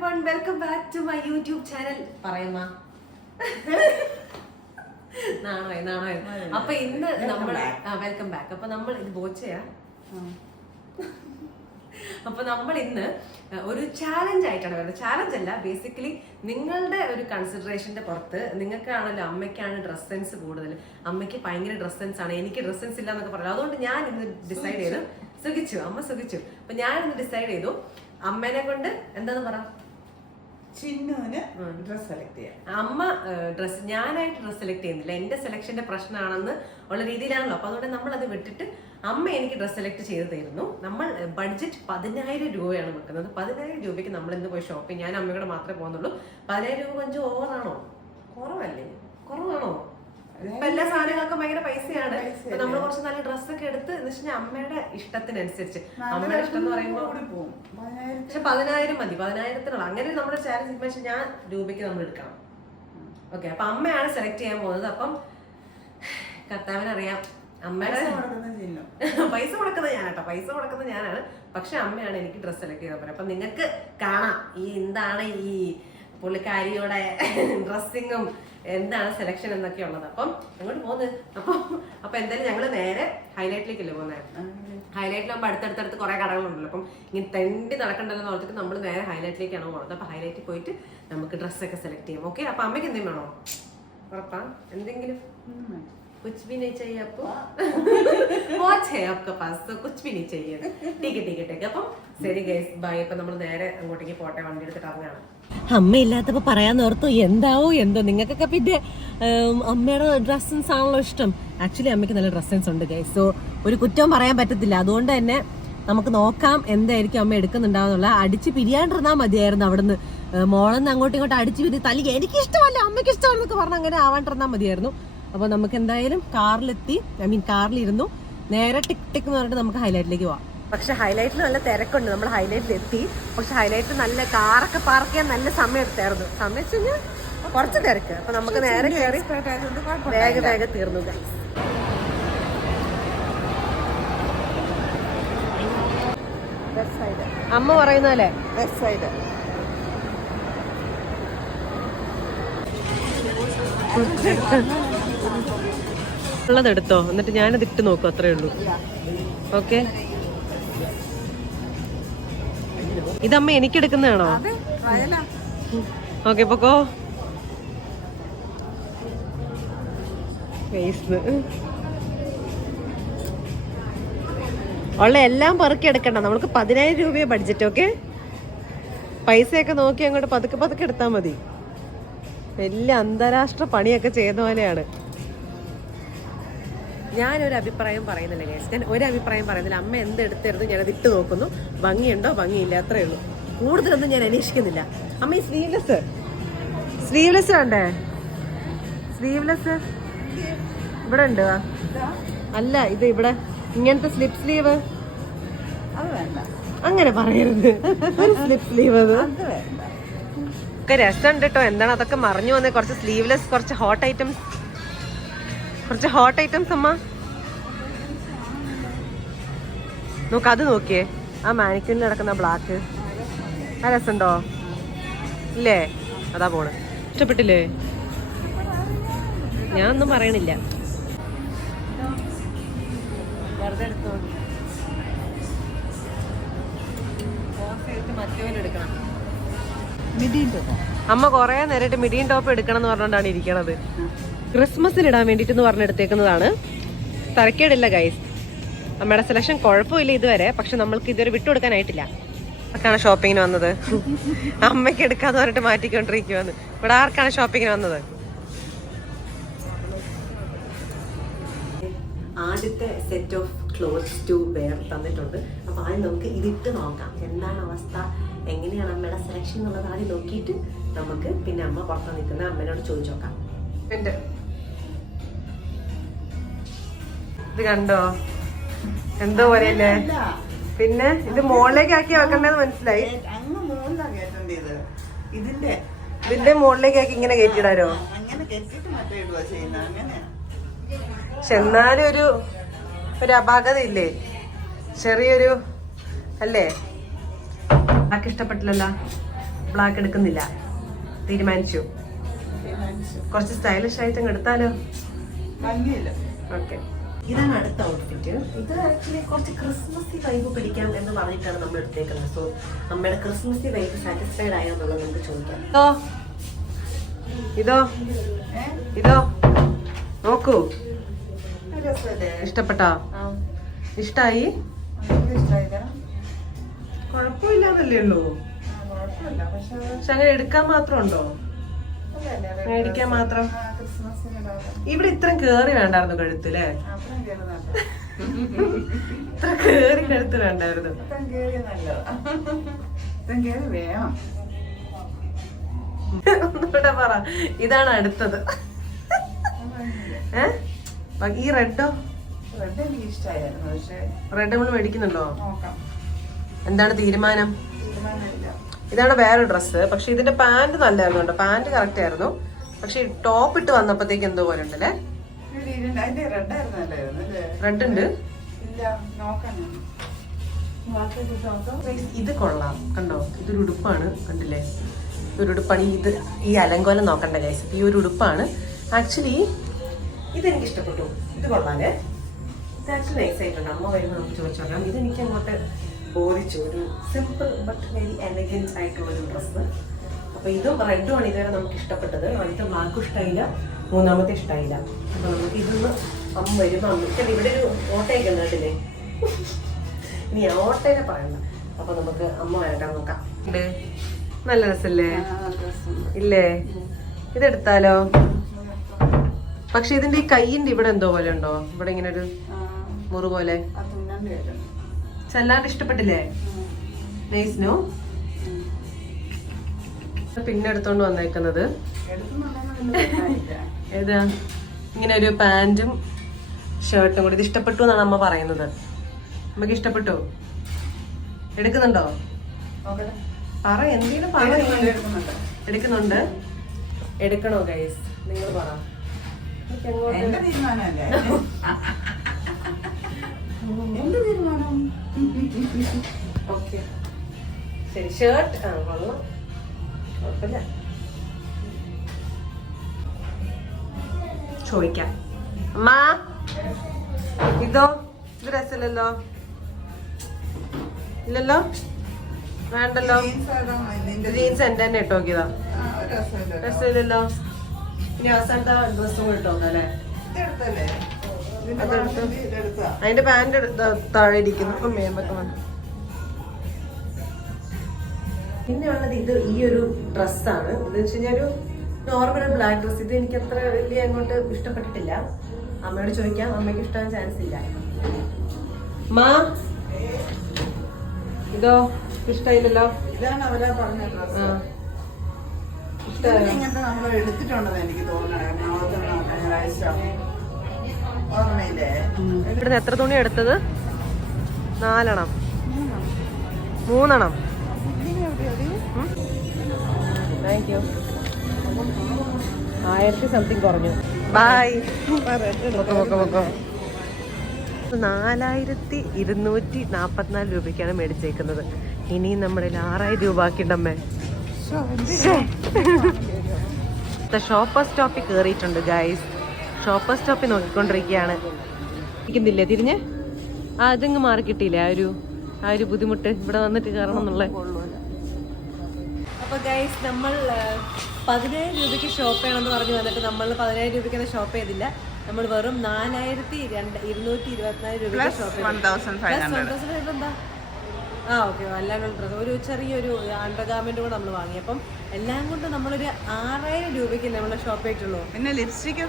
everyone, welcome back to my YouTube channel. പറയുമ്മ നാണോ അപ്പൊ ഇന്ന് നമ്മൾ വെൽക്കം ബാക്ക്. അപ്പൊ നമ്മൾ ഇത് ബോച്ചയാ. അപ്പൊ നമ്മൾ ഇന്ന് ഒരു ചാലഞ്ച് ആയിട്ടാണ് വരുന്നത്. ചാലഞ്ച് അല്ല, ബേസിക്കലി നിങ്ങളുടെ ഒരു കൺസിഡറേഷന്റെ പുറത്ത് നിങ്ങൾക്കാണല്ലോ, അമ്മയ്ക്കാണ് ഡ്രസ് സെൻസ് കൂടുതൽ, അമ്മയ്ക്ക് ഭയങ്കര ഡ്രസ് സെൻസ് ആണ്, എനിക്ക് ഡ്രസ് സെൻസ് ഇല്ല എന്നൊക്കെ പറഞ്ഞു. അതുകൊണ്ട് ഞാൻ ഇന്ന് ഡിസൈഡ് ചെയ്തു, അമ്മ സുഖിച്ചു. അപ്പൊ ഞാൻ ഇന്ന് ഡിസൈഡ് ചെയ്തു അമ്മേനെ കൊണ്ട് എന്താന്ന് പറ, ചിന്നുവിന് ഡ്രസ് സെലക്ട് ചെയ്യാം. അമ്മ ഡ്രസ്, ഞാനായിട്ട് ഡ്രസ് സെലക്ട് ചെയ്യുന്നില്ല, എന്റെ സെലക്ഷന്റെ പ്രശ്നമാണെന്ന് ഉള്ള രീതിയിലാണല്ലോ. അപ്പൊ അതുകൊണ്ട് നമ്മൾ അത് വിട്ടിട്ട് അമ്മ എനിക്ക് ഡ്രസ് സെലക്ട് ചെയ്ത് തരുന്നു. നമ്മൾ ബഡ്ജറ്റ് 10,000 രൂപയാണ് വെക്കുന്നത്. 10,000 രൂപയ്ക്ക് നമ്മൾ ഇന്ന് പോയി ഷോപ്പിംഗ്, ഞാൻ അമ്മയോട് മാത്രമേ പോകുന്നുള്ളൂ. 10,000 രൂപ കൊഞ്ചം ഓവറാണോ? കുറവാണോ? ഇപ്പൊ എല്ലാ സാധനങ്ങൾക്കും ഭയങ്കര പൈസയാണ്. അപ്പൊ നമ്മൾ കുറച്ച് നല്ല ഡ്രസ്സൊക്കെ എടുത്ത് എന്ന് വെച്ചാൽ അമ്മയുടെ ഇഷ്ടത്തിനനുസരിച്ച്, അമ്മയുടെ ഇഷ്ടം എന്ന് പറയുമ്പോൾ പക്ഷെ 10,000 മതി, 10,000-നുള്ള അങ്ങനെ നമ്മുടെ ചാലഞ്ച്. പക്ഷെ ഞാൻ രൂപയ്ക്ക് നമ്മൾ എടുക്കണം. ഓക്കെ, അപ്പൊ അമ്മയാണ് സെലക്ട് ചെയ്യാൻ പോകുന്നത്. അപ്പം കർത്താവിനറിയാം അമ്മയുടെ പൈസ കൊടുക്കുന്നത് ഞാനാണ്. പക്ഷെ അമ്മയാണ് എനിക്ക് ഡ്രസ് സെലക്ട് ചെയ്താൽ പറയാം. അപ്പൊ നിങ്ങൾക്ക് കാണാം ഈ എന്താണ് ഈ പുള്ളിക്കാരിയുടെ ഡ്രസ്സിങ്ങും എന്താണ് സെലക്ഷൻ എന്നൊക്കെ ഉള്ളത്. അപ്പം അങ്ങോട്ട് പോകുന്നത്. അപ്പൊ എന്തായാലും ഞങ്ങള് നേരെ ഹൈലൈറ്റിലേക്കല്ലേ പോകുന്നത്. ഹൈലൈറ്റിലാകുമ്പോൾ അടുത്തടുത്ത് കുറെ കടകളുണ്ടല്ലോ. അപ്പം ഇങ്ങനെ തെണ്ടി നടക്കണ്ടല്ലോ എന്ന് ഓർത്തിട്ട് നമ്മൾ നേരെ ഹൈലൈറ്റിലേക്കാണ് പോകുന്നത്. അപ്പൊ ഹൈലൈറ്റിൽ പോയിട്ട് നമുക്ക് ഡ്രസ്സൊക്കെ സെലക്ട് ചെയ്യാം. ഓക്കെ, അപ്പൊ അമ്മയ്ക്ക് എന്തെങ്കിലും വേണോ? ഉറപ്പാ? എന്തെങ്കിലും कुछ भी नहीं चाहिए आपको? बहुत है आपके पास, तो कुछ भी नहीं चाहिए. ठीक है. അപ്പം ശരി ഗൈസ്, ബൈ. അപ്പൊ നമ്മൾ നേരെ അങ്ങോട്ടേക്ക് പോട്ടെ, വണ്ടി എടുത്തിട്ട് ഇറങ്ങാണ്. അമ്മയില്ലാത്തപ്പോ പറയാൻ ഓർത്തു എന്താവോ എന്തോ. നിങ്ങൾക്കൊക്കെ പിന്നെ അമ്മയുടെ ഡ്രസ് സെൻസ് ആണല്ലോ ഇഷ്ടം. ആക്ച്വലി അമ്മയ്ക്ക് നല്ല ഡ്രസ് സെൻസ് ഉണ്ട് ഗൈസ്. സോ ഒരു കുറ്റവും പറയാൻ പറ്റത്തില്ല. അതുകൊണ്ട് തന്നെ നമുക്ക് നോക്കാം എന്തായിരിക്കും അമ്മ എടുക്കുന്നുണ്ടാവുന്നുള്ള. അടിച്ച് പിരിയാണ്ടിരുന്നാൽ മതിയായിരുന്നു അവിടുന്ന്. മോളെന്ന് അങ്ങോട്ടും ഇങ്ങോട്ടും അടിച്ച് പിരി തലി എനിക്ക് ഇഷ്ടമല്ല അമ്മയ്ക്ക് ഇഷ്ടമാണെന്നൊക്കെ പറഞ്ഞ് അങ്ങനെ ആവാണ്ടിരുന്നാൽ മതിയായിരുന്നു. അപ്പൊ നമുക്ക് എന്തായാലും കാറിലിരുന്നു നേരെ ടിക് ടിക് എന്ന് പറഞ്ഞിട്ട് നമുക്ക് ഹൈലൈറ്റിലേക്ക് പോവാം. പക്ഷെ ഹൈലൈറ്റിൽ നല്ല തിരക്കുണ്ട്. നമ്മൾ ഹൈലൈറ്റിൽ എത്തി. പക്ഷെ ഹൈലൈറ്റിൽ നല്ല കാറൊക്കെ പാർക്ക് ചെയ്യാൻ നല്ല സമയം എടുത്തായിരുന്നു. സമയം വെച്ച് കഴിഞ്ഞാൽ കുറച്ച് തിരക്ക്. അപ്പൊ നമുക്ക് നേരെ കയറി വേഗം തീർന്നു. അമ്മ പറയുന്ന പോലെ വെസ്റ്റ് സൈഡ്. ഉള്ളതെടുത്തോ, എന്നിട്ട് ഞാനത് ഇട്ട് നോക്കും, അത്രേ ഉള്ളൂ. ഓക്കെ, ഇതമ്മ എനിക്ക് എടുക്കുന്നതാണോ? ഓക്കെ, പൊക്കോ. ഉള്ള എല്ലാം പെറുക്കി എടുക്കണ്ട, നമുക്ക് 10,000 രൂപയെ ബഡ്ജറ്റ്. ഓക്കെ, പൈസയൊക്കെ നോക്കി അങ്ങോട്ട് പതുക്കെ എടുത്താൽ മതി. വലിയ അന്താരാഷ്ട്ര പണിയൊക്കെ ചെയ്യുന്ന പോലെയാണ്. ഞാനൊരു അഭിപ്രായം പറയുന്നില്ല ഗൈസ്, ഞാൻ ഒരു അഭിപ്രായം പറയുന്നില്ല. അമ്മ എന്തെടുത്തരുത് ഞാനത് ഇട്ട് നോക്കുന്നു, ഭംഗിയുണ്ടോ ഭംഗിയില്ല, അത്രേ ഉള്ളൂ. കൂടുതലൊന്നും ഞാൻ അന്വേഷിക്കുന്നില്ല. അമ്മ ഈ സ്ലീവ്ലെസ് വേണ്ടേ? സ്ലീവ്ലെസ് ഇവിടെ ഉണ്ട്. അല്ല, ഇത് ഇവിടെ ഇങ്ങനത്തെ സ്ലിപ്പ് സ്ലീവ്. അങ്ങനെ പറയരുത്, സ്ലിപ്പ് സ്ലീവ് ഒക്കെ രസമുണ്ട് കേട്ടോ. എന്താണ് അതൊക്കെ മറിഞ്ഞു വന്നേ? കുറച്ച് സ്ലീവ്ലെസ്, കുറച്ച് ഹോട്ട് ഐറ്റംസ് അമ്മ നോക്ക്. അത് നോക്കിയേ, ആ മാനിക്യൂനിൽ നടക്കുന്ന ബ്ലാക്ക്, ആ രസമുണ്ടോ? ഇല്ലേ? അതാ പോണ്. ഇഷ്ടപ്പെട്ടില്ലേ? ഞാനൊന്നും പറയണില്ല, വെറുതെ എടുത്തു. മറ്റേവനെടുക്കണം. അമ്മ കൊറേ നേരമായിട്ട് മിഡിയും ടോപ്പ് എടുക്കണം എന്ന് പറഞ്ഞുകൊണ്ടാണ് ഇരിക്കണത്. ക്രിസ്മസിന് ഇടാൻ വേണ്ടിട്ടെന്ന് പറഞ്ഞെടുത്തേക്കുന്നതാണ്. തരക്കേടില്ല ഗൈസ്, അമ്മയുടെ സെലക്ഷൻ കുഴപ്പമില്ല ഇതുവരെ. പക്ഷെ നമ്മൾക്ക് ഇതുവരെ വിട്ടുകൊടുക്കാനായിട്ടില്ല. ആർക്കാണ് ഷോപ്പിങ്ങിന് വന്നത്? അമ്മയ്ക്ക് എടുക്കാന്ന് പറഞ്ഞിട്ട് മാറ്റിക്കൊണ്ടിരിക്കുവാന്ന്. ഇവിടെ ആർക്കാണ് ഷോപ്പിങ്ങിന് വന്നത്? ആദ്യത്തെ set of clothes to wear തന്നിട്ടുണ്ട്. അപ്പൊ ആദ്യം നമുക്ക് ഇതിട്ട് നോക്കാം എന്താണ് അവസ്ഥ, എങ്ങനെയാണ് അമ്മയുടെ സെലക്ഷൻ എന്നുള്ളത് ആദ്യം നോക്കിയിട്ട് നമുക്ക് പിന്നെ അമ്മ പുറത്ത് നിൽക്കുന്ന അമ്മേനോട് ചോദിച്ചു നോക്കാം. ഇത് കണ്ടോ, എന്തോ പോലെയല്ലേ? പിന്നെ ഇത് മുകളിലേക്ക് ആക്കി വെക്കണ്ടെന്ന് മനസ്സിലായി. ഇതിന്റെ മുകളിലേക്ക് ആക്കി ഇങ്ങനെ കയറ്റിടാരോ? പക്ഷെ എന്നാലും ഒരു അപാകത ഇല്ലേ, ചെറിയൊരു അല്ലേ? ആർക്ക് ഇഷ്ടപ്പെട്ടില്ലല്ലോ? ബ്ലാക്ക് എടുക്കുന്നില്ല, തീരുമാനിച്ചു. കുറച്ച് സ്റ്റൈലിഷ് ആയിട്ട് എടുത്താലോ? ഭംഗിയില്ല. ഓക്കെ, ഇതാണ് അടുത്ത ഔട്ട്ഫിറ്റ്. ഇത് ആക്ച്വലി കുറച്ച് ക്രിസ്മസ് വൈബ് പിടിക്കാം എന്ന് പറഞ്ഞിട്ടാണ് നമ്മൾ എടുത്തേക്കുന്നത്. സോ നമ്മുടെ ക്രിസ്മസ് വൈബ് സാറ്റിസ്ഫൈഡ് ആയോ എന്നുള്ളത് നമുക്ക് ചോദിക്കാം. ഇതോ ഇതോ നോക്കൂ, ഇഷ്ടപ്പെട്ടോ? ഇഷ്ടായി? കുഴപ്പമില്ലാന്നല്ലേ ഉള്ളൂ. പക്ഷെ അങ്ങനെ എടുക്കാൻ മാത്രം ഉണ്ടോ? മേടിക്കാൻ മാത്രം. ഇവിടെ ഇത്രയും കേറി വേണ്ടായിരുന്നു കഴുത്തില്ലേ? ഇത്ര കേറി കഴുത്ത് വേണ്ടായിരുന്നു. ഒന്നുകൂടെ പറ, ഇതാണ് അടുത്തത്. ഈ റെഡോ? റെഡ് നമ്മൾ മേടിക്കുന്നുണ്ടോ? എന്താണ് തീരുമാനം? ഇതാണ് വേറെ ഡ്രസ്സ്. പക്ഷെ ഇതിന്റെ പാന്റ് നല്ലായിരുന്നു കേട്ടോ, പാന്റ് കറക്റ്റ് ആയിരുന്നു. പക്ഷെ ടോപ്പ് ഇട്ട് വന്നപ്പോഴത്തേക്ക് എന്തോ പോലെ ഉണ്ടല്ലേ? റെഡ് ഉണ്ട്. ഇത് കൊള്ളാം, കണ്ടോ? ഇതൊരു ഉടുപ്പാണ്, കണ്ടില്ലേ? ഇതൊരു ഉടുപ്പാണ്. ഈ അലങ്കോലം നോക്കണ്ട ഗൈസ്, ഈ ഒരു ഉടുപ്പാണ്. ആക്ച്വലി ഇതെനിക്ക് ഇഷ്ടപ്പെട്ടു. ഇത് കൊള്ളാല്ലേ? ഇത് ആക്ച്വലി നൈസ് ആയിട്ടുണ്ട്. അമ്മ വരുമ്പോൾ നമുക്ക് ചോദിച്ചു നോക്കാം. ഇതെനിക്ക് അങ്ങോട്ട് ബോധിച്ചു. ഒരു സിമ്പിൾ ബട്ട് വെരി എലഗൻറ്റ് ആയിട്ടുള്ള ഒരു ഡ്രസ്സ്. അപ്പൊ ഇതും റെഡും ആണ് ഇതുവരെ നമുക്ക് ഇഷ്ടപ്പെട്ടത്. ആദ്യത്തെ ബ്ലാക്കും ഇഷ്ടമായില്ല, മൂന്നാമത്തെ ഇഷ്ടമായില്ല. അപ്പൊ നമുക്ക് ഇതൊന്ന് അമ്മ വരുമ്പോൾ അമ്മയ്ക്ക് ഇവിടെ ഒരു ഓട്ടയൊക്കെ കേട്ടില്ലേ? ഇനി ആ ഓട്ടേനെ പറയണ്ട. അപ്പൊ നമുക്ക് അമ്മ വരട്ടാൻ നോക്കാം. നല്ല രസല്ലേ? ഇല്ലേ? ഇതെടുത്താലോ? പക്ഷെ ഇതിന്റെ ഈ കൈയിന്റെ ഇവിടെ എന്തോ പോലെ ഉണ്ടോ? ഇവിടെ ഇങ്ങനെ ഒരു മുറി പോലെ. ചെല്ലാണ്ട് ഇഷ്ടപ്പെട്ടില്ലേ? നൈസ്നോ? പിന്നെ എടുത്തോണ്ട് വന്നേക്കുന്നത് ഏതാ? ഇങ്ങനെ ഒരു പാന്റും ഷർട്ടും കൂടി. ഇത് ഇഷ്ടപ്പെട്ടു എന്നാണ് അമ്മ പറയുന്നത്. അമ്മക്ക് ഇഷ്ടപ്പെട്ടോ? എടുക്കുന്നുണ്ടോ? പറ, എന്തെങ്കിലും പറ. എടുക്കുന്നുണ്ട്. എടുക്കണോ ഗൈസ്? നിങ്ങൾ പറ. ഓക്കെ ശരി. ഷർട്ട് കൊള്ളാം, കുഴപ്പമില്ല. ചോദിക്കാം. അമ്മ ഇതോ? ഇത് രസമില്ലല്ലോ. ഇല്ലല്ലോ, വേണ്ടല്ലോ. ജീൻസ് എന്റെ തന്നെ ഇട്ട് നോക്കിയതാ, രസമില്ലല്ലോ. ഇനി അവസാനത്തെ ഡ്രസ്സും കൂടെ ഇട്ട് നോക്കാം അല്ലേ? അതിന്റെ പാന്റ് താഴെ ഇരിക്കുന്നു. പിന്നെ ഉള്ളത് ഇത് ഈ ഒരു ഡ്രസ്സാണ്. ഇത് വെച്ച് കഴിഞ്ഞാൽ ഒരു നോർമൽ ബ്ലാക്ക് ഡ്രസ്സ്. ഇത് എനിക്ക് അത്ര വലിയ അങ്ങോട്ട് ഇഷ്ടപ്പെട്ടിട്ടില്ല. അമ്മയോട് ചോദിക്കാം, അമ്മയ്ക്ക് ഇഷ്ടമാകാൻ ചാൻസ് ഇല്ല. മാ ഇതോ? ഇഷ്ടമായില്ലല്ലോ. ഇതാണ് അവരാ പറഞ്ഞ ഡ്രസ്സ്. ഇങ്ങനത്തെ നമ്മൾ എടുത്തിട്ടുണ്ടെന്ന് എനിക്ക് തോന്നണേ. ഓർമ്മയില്ലേ? ഇവിടുന്ന് എത്ര തുണി എടുത്തത്? 4 എണ്ണം, 3 എണ്ണം. Thank you. 1000 സംതിങ് കുറഞ്ഞു. ബൈ. 4244 രൂപയ്ക്കാണ് മേടിച്ചേക്കുന്നത്. ഇനിയും നമ്മുടെ 6000 രൂപ ആക്കിണ്ടമ്മേ. ഷോപ്പേഴ്സ് സ്റ്റോപ്പിൽ കയറിയിട്ടുണ്ട് ഗൈസ്. ഷോപ്പേഴ്സ് സ്റ്റോപ്പിൽ നോക്കിക്കൊണ്ടിരിക്കുകയാണ്. ഇരിക്കുന്നില്ലേ തിരിഞ്ഞ്? അതങ്ങ് മാറി കിട്ടിയില്ലേ ആ ഒരു ബുദ്ധിമുട്ട് ഇവിടെ വന്നിട്ട് കയറണം എന്നുള്ളത്. അപ്പൊ ഗൈസ് നമ്മൾ 10000 രൂപയ്ക്ക് ഷോപ്പ് ചെയ്യണമെന്ന് പറഞ്ഞു വന്നിട്ട് നമ്മൾ 10000 രൂപയ്ക്കൊന്നും ഷോപ്പ് ചെയ്തില്ല. നമ്മൾ വെറും 4224 രൂപയ്ക്ക് ഷോപ്പ് ചെയ്തു. എന്താ? ഓക്കെ, അല്ലാണ്ട് ഡ്രസ്സ് ഒരു ചെറിയൊരു അണ്ടർ ഗാർമെന്റ് കൂടെ നമ്മൾ വാങ്ങി. അപ്പം എല്ലാം കൊണ്ട് നമ്മളൊരു 6000 രൂപയ്ക്ക് നമ്മൾ ഷോപ്പ് ചെയ്തിട്ടുള്ളൂ. പിന്നെ ലിപ്സ്റ്റിക്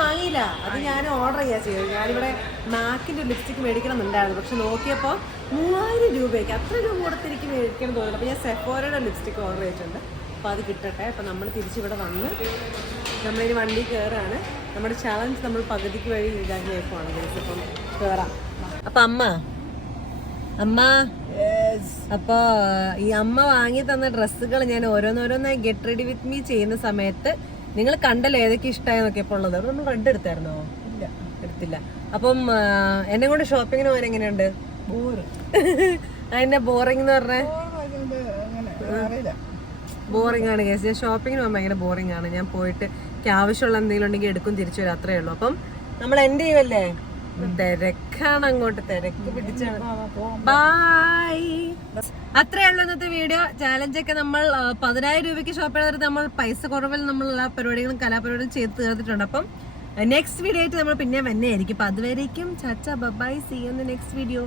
വാങ്ങിയില്ല, അത് ഞാൻ ഓർഡർ ചെയ്യാ ചെയ്തത്. ഞാനിവിടെ മാക്കിന്റെ ലിപ്സ്റ്റിക് മേടിക്കണം എന്നുണ്ടായിരുന്നു. പക്ഷെ നോക്കിയപ്പോൾ 3000 രൂപയ്ക്ക് അത്ര രൂപ കൊടുത്തിരിക്കും മേടിക്കണം തോന്നില്ല. അപ്പം ഞാൻ സെഫോറയുടെ ലിപ്സ്റ്റിക് ഓർഡർ ചെയ്തിട്ടുണ്ട്. അപ്പോൾ അത് കിട്ടട്ടെ. അപ്പം നമ്മൾ തിരിച്ചിവിടെ വന്ന് നമ്മളിനി വണ്ടി കയറാണ്. നമ്മുടെ ചലഞ്ച് നമ്മൾ പകുതിക്ക് വഴി ഇതാക്കി വെക്കുവാണ്. അപ്പം കയറാം. അപ്പം അമ്മ അപ്പൊ ഈ അമ്മ വാങ്ങി തന്ന ഡ്രസ്സുകൾ ഞാൻ ഓരോന്നോരോന്നായി ഗെറ്റ് റെഡി വിത്ത് മീ ചെയ്യുന്ന സമയത്ത് നിങ്ങൾ കണ്ടല്ലോ ഏതൊക്കെ ഇഷ്ടമായെന്നൊക്കെ ഇപ്പോൾ ഉള്ളത്. നമ്മൾ റെഡ് എടുത്തായിരുന്നോ? ഇല്ല, എടുത്തില്ല. അപ്പം എന്നെ കൊണ്ട് ഷോപ്പിങ്ങിന് പോകാൻ എങ്ങനെയുണ്ട്? അതിന്റെ ബോറിംഗ് എന്ന് പറഞ്ഞേ ബോറിംഗ് ആണ് കേസ്. ഞാൻ ഷോപ്പിങ്ങിന് പോകാൻ ഭയങ്കര ബോറിംഗ് ആണ്. ഞാൻ പോയിട്ട് എനിക്ക് ആവശ്യമുള്ള എന്തെങ്കിലും ഉണ്ടെങ്കിൽ എടുക്കും, തിരിച്ചു വരും, അത്രേ ഉള്ളൂ. അപ്പം നമ്മൾ എൻഡ് ചെയ്യുമല്ലേ? തിരക്കാണ്, അങ്ങോട്ട് തിരക്ക് പിടിച്ചാണ്. ബൈ. അത്രേ ഉള്ളൂ ഇന്നത്തെ വീഡിയോ. ചാലഞ്ചൊക്കെ നമ്മൾ 10,000 രൂപയ്ക്ക് ഷോപ്പ് ചെയ്തിട്ട് നമ്മൾ പൈസ കുറവിൽ നമ്മൾ എല്ലാ പരിപാടികളും കലാപരിപാടികളും ചെയ്ത് തീർത്തിട്ടുണ്ട്. അപ്പം നെക്സ്റ്റ് വീഡിയോ ആയിട്ട് നമ്മൾ പിന്നെ വന്നെയായിരിക്കും. അപ്പൊ അതുവരേക്കും ചാച്ച bye, see you in the next video.